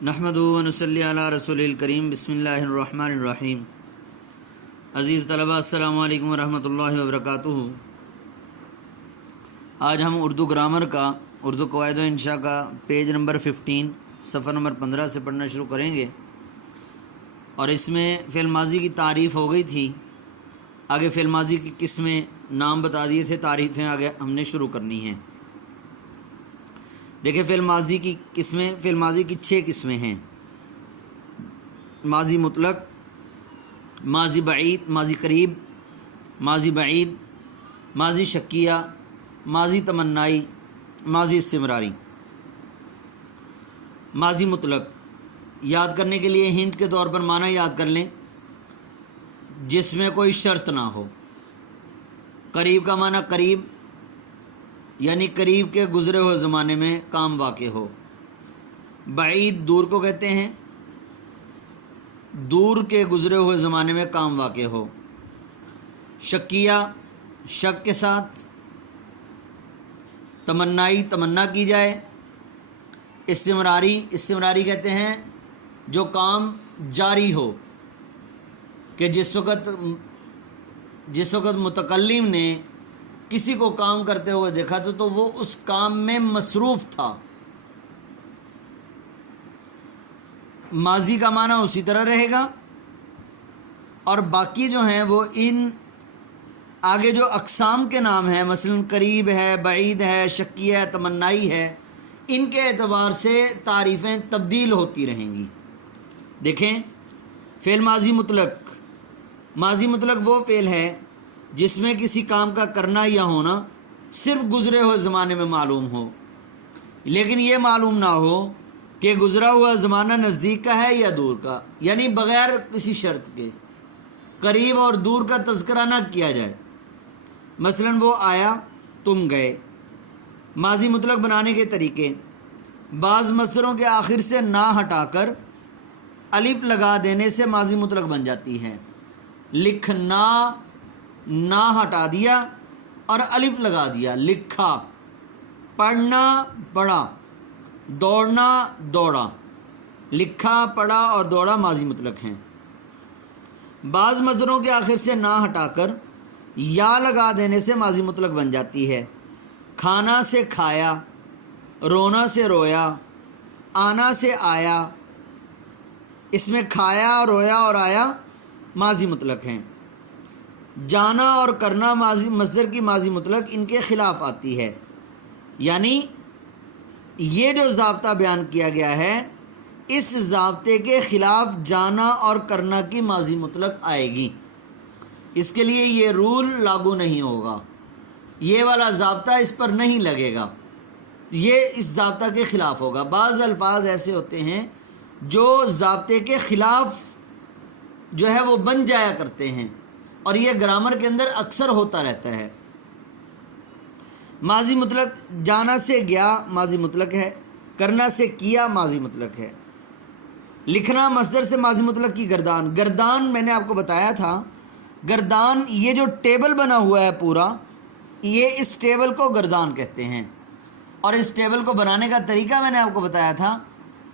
نحمدہ و نصلی علی رسول الکریم بسم اللہ الرحمن الرحیم۔ عزیز طلبہ السلام علیکم ورحمۃ اللہ وبرکاتہ۔ آج ہم اردو گرامر کا اردو قواعد و انشاء کا پیج نمبر 15 صفحہ نمبر 15 سے پڑھنا شروع کریں گے، اور اس میں فعل ماضی کی تعریف ہو گئی تھی۔ آگے فعل ماضی کی قسمیں نام بتا دیے تھے، تعریفیں آگے ہم نے شروع کرنی ہیں۔ دیکھیں فعل ماضی کی قسمیں، فعل ماضی کی 6 قسمیں ہیں: ماضی مطلق، ماضی بعید، ماضی قریب، ماضی بعید، ماضی شکیہ، ماضی تمنائی، ماضی استمراری۔ ماضی مطلق یاد کرنے کے لیے ہنٹ کے طور پر معنی یاد کر لیں: جس میں کوئی شرط نہ ہو۔ قریب کا معنی قریب، یعنی قریب کے گزرے ہوئے زمانے میں کام واقع ہو۔ بعید دور کو کہتے ہیں، دور کے گزرے ہوئے زمانے میں کام واقع ہو۔ شکیہ شک کے ساتھ، تمنائی تمنا کی جائے۔ استمراری کہتے ہیں جو کام جاری ہو، کہ جس وقت متکلم نے کسی کو کام کرتے ہوئے دیکھا تو وہ اس کام میں مصروف تھا۔ ماضی کا معنی اسی طرح رہے گا، اور باقی جو ہیں وہ ان آگے جو اقسام کے نام ہیں، مثلا قریب ہے، بعید ہے، شکیہ ہے، تمنائی ہے، ان کے اعتبار سے تعریفیں تبدیل ہوتی رہیں گی۔ دیکھیں فعل ماضی مطلق، ماضی مطلق وہ فعل ہے جس میں کسی کام کا کرنا یا ہونا صرف گزرے ہوئے زمانے میں معلوم ہو، لیکن یہ معلوم نہ ہو کہ گزرا ہوا زمانہ نزدیک کا ہے یا دور کا، یعنی بغیر کسی شرط کے قریب اور دور کا تذکرہ نہ کیا جائے۔ مثلا وہ آیا، تم گئے۔ ماضی مطلق بنانے کے طریقے: بعض مصدروں کے آخر سے نہ ہٹا کر الف لگا دینے سے ماضی مطلق بن جاتی ہے۔ لکھنا، نہ ہٹا دیا اور الف لگا دیا، لکھا۔ پڑھنا، پڑھا۔ دوڑنا، دوڑا۔ لکھا، پڑھا اور دوڑا ماضی مطلق ہیں۔ بعض مصدروں کے آخر سے نہ ہٹا کر یا لگا دینے سے ماضی مطلق بن جاتی ہے۔ کھانا سے کھایا، رونا سے رویا، آنا سے آیا۔ اس میں کھایا، رویا اور آیا ماضی مطلق ہیں۔ جانا اور کرنا مصدر کی ماضی مطلق ان کے خلاف آتی ہے، یعنی یہ جو ضابطہ بیان کیا گیا ہے اس ضابطے کے خلاف جانا اور کرنا کی ماضی مطلق آئے گی۔ اس کے لیے یہ رول لاگو نہیں ہوگا، یہ والا ضابطہ اس پر نہیں لگے گا، یہ اس ضابطہ کے خلاف ہوگا۔ بعض الفاظ ایسے ہوتے ہیں جو ضابطے کے خلاف جو ہے وہ بن جایا کرتے ہیں، اور یہ گرامر کے اندر اکثر ہوتا رہتا ہے۔ ماضی مطلق: جانا سے گیا ماضی مطلق ہے، کرنا سے کیا ماضی مطلق ہے۔ لکھنا مصدر سے ماضی مطلق کی گردان۔ گردان میں نے آپ کو بتایا تھا، گردان یہ جو ٹیبل بنا ہوا ہے پورا، یہ اس ٹیبل کو گردان کہتے ہیں۔ اور اس ٹیبل کو بنانے کا طریقہ میں نے آپ کو بتایا تھا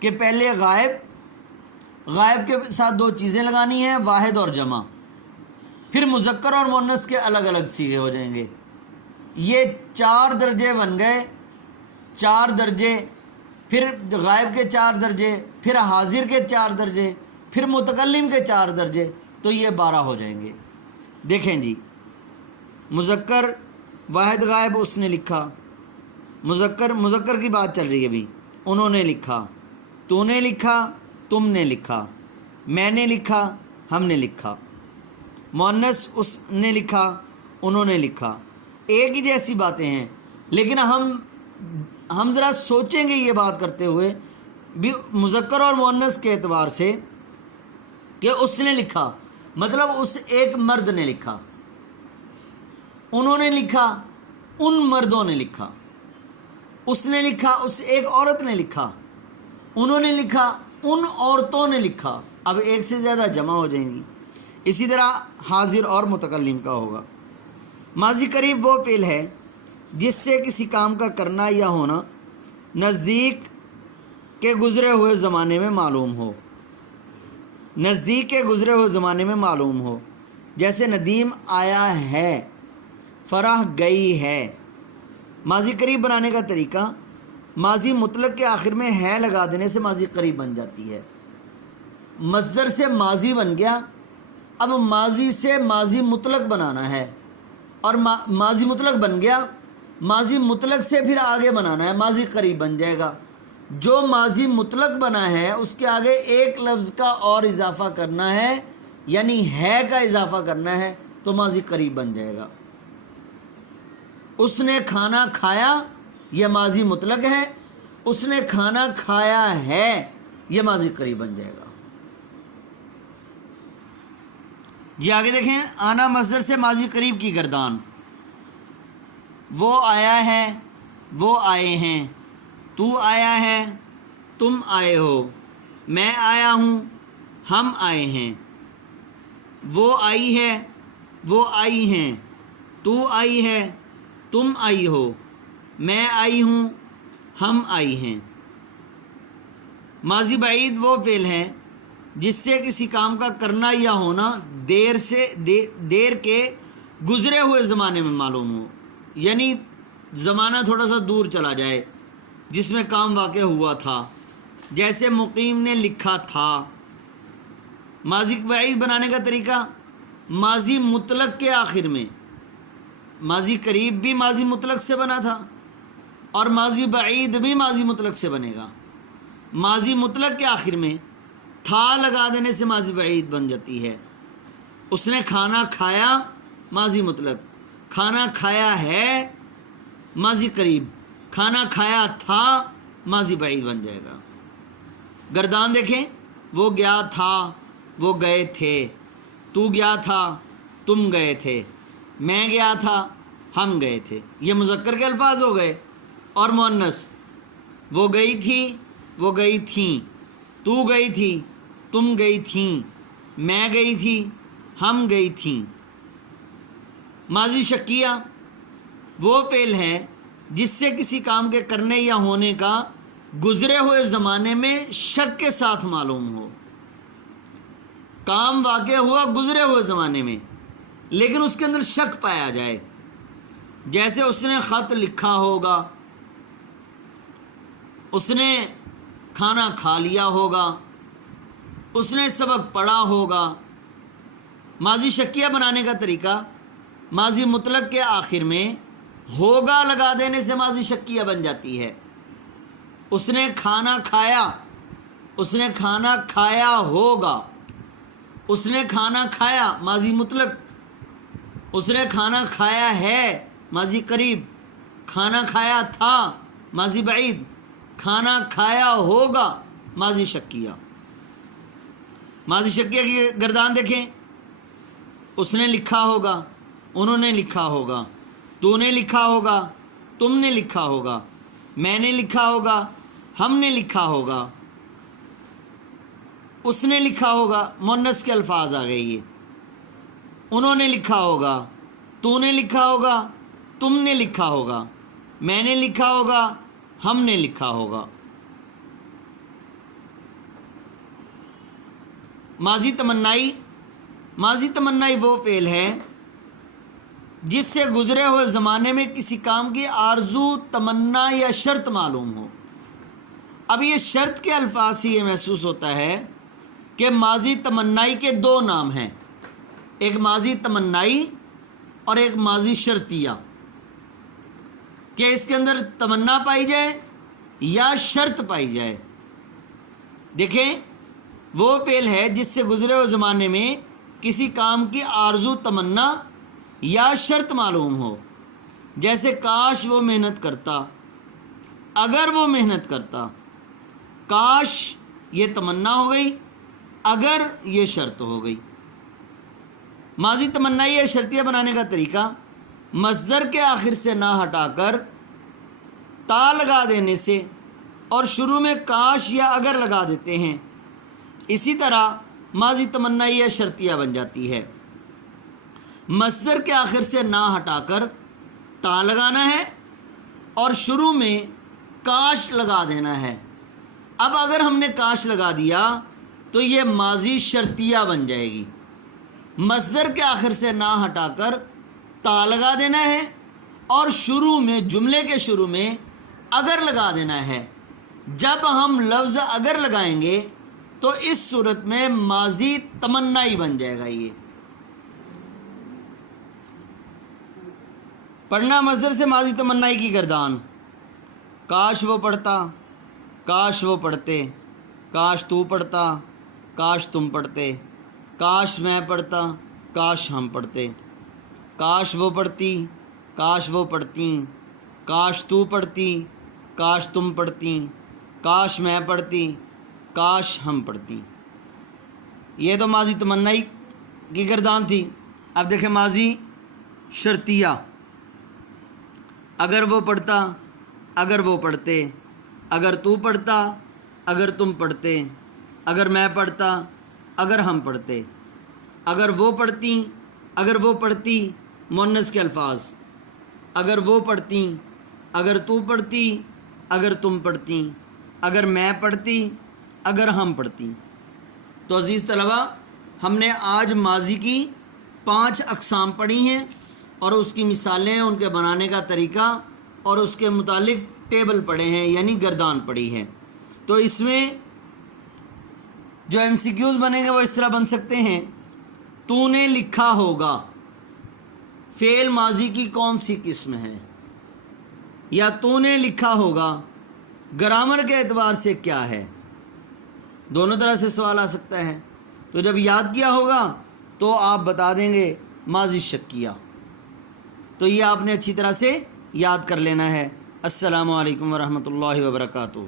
کہ پہلے غائب کے ساتھ 2 چیزیں لگانی ہیں، واحد اور جمع، پھر مذکر اور مؤنث کے الگ الگ صیغے ہو جائیں گے۔ یہ 4 درجے بن گئے، 4 درجے، پھر غائب کے 4 درجے، پھر حاضر کے 4 درجے، پھر متکلم کے 4 درجے، تو یہ 12 ہو جائیں گے۔ دیکھیں جی، مذکر واحد غائب اس نے لکھا، مذکر کی بات چل رہی ہے ابھی، انہوں نے لکھا، تو نے لکھا، تم نے لکھا، میں نے لکھا، ہم نے لکھا۔ مؤنث اس نے لکھا، انہوں نے لکھا۔ ایک ہی جیسی باتیں ہیں، لیکن ہم ذرا سوچیں گے یہ بات کرتے ہوئے بھی مذکر اور مؤنث کے اعتبار سے کہ اس نے لکھا مطلب اس ایک مرد نے لکھا، انہوں نے لکھا ان مردوں نے لکھا، اس نے لکھا اس ایک عورت نے لکھا، انہوں نے لکھا ان عورتوں نے لکھا۔ اب ایک سے زیادہ جمع ہو جائیں گی۔ اسی طرح حاضر اور متکلم کا ہوگا۔ ماضی قریب وہ فعل ہے جس سے کسی کام کا کرنا یا ہونا نزدیک کے گزرے ہوئے زمانے میں معلوم ہو، نزدیک کے گزرے ہوئے زمانے میں معلوم ہو، جیسے ندیم آیا ہے، فرح گئی ہے۔ ماضی قریب بنانے کا طریقہ، ماضی مطلق کے آخر میں ہے لگا دینے سے ماضی قریب بن جاتی ہے۔ مصدر سے ماضی بن گیا، اب ماضی سے ماضی مطلق بنانا ہے، اور ماضی مطلق بن گیا، ماضی مطلق سے پھر آگے بنانا ہے، ماضی قریب بن جائے گا۔ جو ماضی مطلق بنا ہے اس کے آگے ایک لفظ کا اور اضافہ کرنا ہے، یعنی ہے کا اضافہ کرنا ہے، تو ماضی قریب بن جائے گا۔ اس نے کھانا کھایا، یہ ماضی مطلق ہے، اس نے کھانا کھایا ہے، یہ ماضی قریب بن جائے گا۔ جی آگے دیکھیں، آنا مصدر سے ماضی قریب کی گردان، وہ آیا ہے، وہ آئے ہیں، تو آیا ہے، تم آئے ہو، میں آیا ہوں، ہم آئے ہیں، وہ آئی ہے، وہ آئی ہیں، تو آئی ہے، تم آئی ہو، میں آئی ہوں، ہم آئی ہیں۔ ماضی بعید وہ فعل ہے جس سے کسی کام کا کرنا یا ہونا دیر کے گزرے ہوئے زمانے میں معلوم ہو، یعنی زمانہ تھوڑا سا دور چلا جائے جس میں کام واقع ہوا تھا، جیسے مقیم نے لکھا تھا۔ ماضی بعید بنانے کا طریقہ، ماضی مطلق کے آخر میں، ماضی قریب بھی ماضی مطلق سے بنا تھا اور ماضی بعید بھی ماضی مطلق سے بنے گا۔ ماضی مطلق کے آخر میں تھا لگا دینے سے ماضی بعید بن جاتی ہے۔ اس نے کھانا کھایا، ماضی مطلق، کھانا کھایا ہے، ماضی قریب، کھانا کھایا تھا، ماضی بعید بن جائے گا۔ گردان دیکھیں، وہ گیا تھا، وہ گئے تھے، تو گیا تھا، تم گئے تھے، میں گیا تھا، ہم گئے تھے۔ یہ مذکر کے الفاظ ہو گئے۔ اور مؤنث، وہ گئی تھی، وہ گئی تھیں، تو گئی تھی، تم گئی تھیں، میں گئی تھی، ہم گئی تھیں۔ ماضی شکیہ وہ فعل ہے جس سے کسی کام کے کرنے یا ہونے کا گزرے ہوئے زمانے میں شک کے ساتھ معلوم ہو۔ کام واقع ہوا گزرے ہوئے زمانے میں، لیکن اس کے اندر شک پایا جائے، جیسے اس نے خط لکھا ہوگا، اس نے کھانا کھا لیا ہوگا، اس نے سبق پڑھا ہوگا۔ ماضی شکیہ بنانے کا طریقہ، ماضی مطلق کے آخر میں ہوگا لگا دینے سے ماضی شکیہ بن جاتی ہے۔ اس نے کھانا کھایا، اس نے کھانا کھایا ہوگا، اس نے کھانا کھایا، ماضی مطلق، اس نے کھانا کھایا ہے، ماضی قریب، کھانا کھایا تھا، ماضی بعید، کھانا کھایا ہوگا، ماضی شکیہ۔ ماضی شکیہ کی گردان دیکھیں، اس نے لکھا ہوگا، انہوں نے لکھا ہوگا، تو نے لکھا ہوگا، تم نے لکھا ہوگا، میں نے لکھا ہوگا، ہم نے لکھا ہوگا، اس نے لکھا ہوگا۔ مؤنث کے الفاظ آ گئے یہ، انہوں نے لکھا ہوگا، تو نے لکھا ہوگا، تم نے لکھا ہوگا، میں نے لکھا ہوگا، ہم نے لکھا ہوگا۔ ماضی تمنائی، ماضی تمنائی وہ فعل ہے جس سے گزرے ہوئے زمانے میں کسی کام کی آرزو، تمنا یا شرط معلوم ہو۔ اب یہ شرط کے الفاظ سے یہ محسوس ہوتا ہے کہ ماضی تمنائی کے دو نام ہیں، ایک ماضی تمنائی اور ایک ماضی شرطیہ، کہ اس کے اندر تمنا پائی جائے یا شرط پائی جائے۔ دیکھیں، وہ فعل ہے جس سے گزرے ہوئے زمانے میں کسی کام کی آرزو، تمنا یا شرط معلوم ہو، جیسے کاش وہ محنت کرتا، اگر وہ محنت کرتا۔ کاش یہ تمنا ہو گئی، اگر یہ شرط ہو گئی۔ ماضی تمنائی یا شرطیہ بنانے کا طریقہ، مصدر کے آخر سے نہ ہٹا کر تا لگا دینے سے اور شروع میں کاش یا اگر لگا دیتے ہیں، اسی طرح ماضی تمنائی یا شرطیہ بن جاتی ہے۔ مصدر کے آخر سے نہ ہٹا کر تا لگانا ہے اور شروع میں کاش لگا دینا ہے، اب اگر ہم نے کاش لگا دیا تو یہ ماضی شرطیہ بن جائے گی. مصدر کے آخر سے نہ ہٹا کر تا لگا دینا ہے اور شروع میں جملے کے شروع میں اگر لگا دینا ہے. جب ہم لفظ اگر لگائیں گے تو اس صورت میں ماضی تمنائی بن جائے گا. یہ پڑھنا مصدر سے ماضی تمنائی کی گردان. کاش وہ پڑھتا، کاش وہ پڑھتے، کاش تو پڑھتا، کاش تم پڑھتے، کاش میں پڑھتا، کاش ہم پڑھتے، کاش وہ پڑھتی، کاش وہ پڑھتی، کاش تو پڑھتی، کاش تم پڑھتی، کاش میں پڑھتی، کاش ہم پڑھتی. یہ تو ماضی تمنائی کی گردان تھی. اب دیکھیں ماضی شرطیہ. اگر وہ پڑھتا، اگر وہ پڑھتے، اگر تو پڑھتا، اگر تم پڑھتے، اگر میں پڑھتا، اگر ہم پڑھتے، اگر وہ پڑھتی، اگر وہ پڑھتی مؤنث کے الفاظ، اگر وہ پڑھتی، اگر تو پڑھتی، اگر تم پڑھتی، اگر میں پڑھتی، اگر ہم پڑھتی. تو عزیز طلبہ، ہم نے آج ماضی کی 5 اقسام پڑھی ہیں اور اس کی مثالیں، ان کے بنانے کا طریقہ اور اس کے متعلق ٹیبل پڑھے ہیں، یعنی گردان پڑھی ہے. تو اس میں جو ایم سی کیوز بنے گے وہ اس طرح بن سکتے ہیں. تو نے لکھا ہوگا فعل ماضی کی کون سی قسم ہے، یا تو نے لکھا ہوگا گرامر کے اعتبار سے کیا ہے. دونوں طرح سے سوال آ سکتا ہے. تو جب یاد کیا ہوگا تو آپ بتا دیں گے ماضی شکیہ. تو یہ آپ نے اچھی طرح سے یاد کر لینا ہے. السلام علیکم ورحمۃ اللہ وبرکاتہ.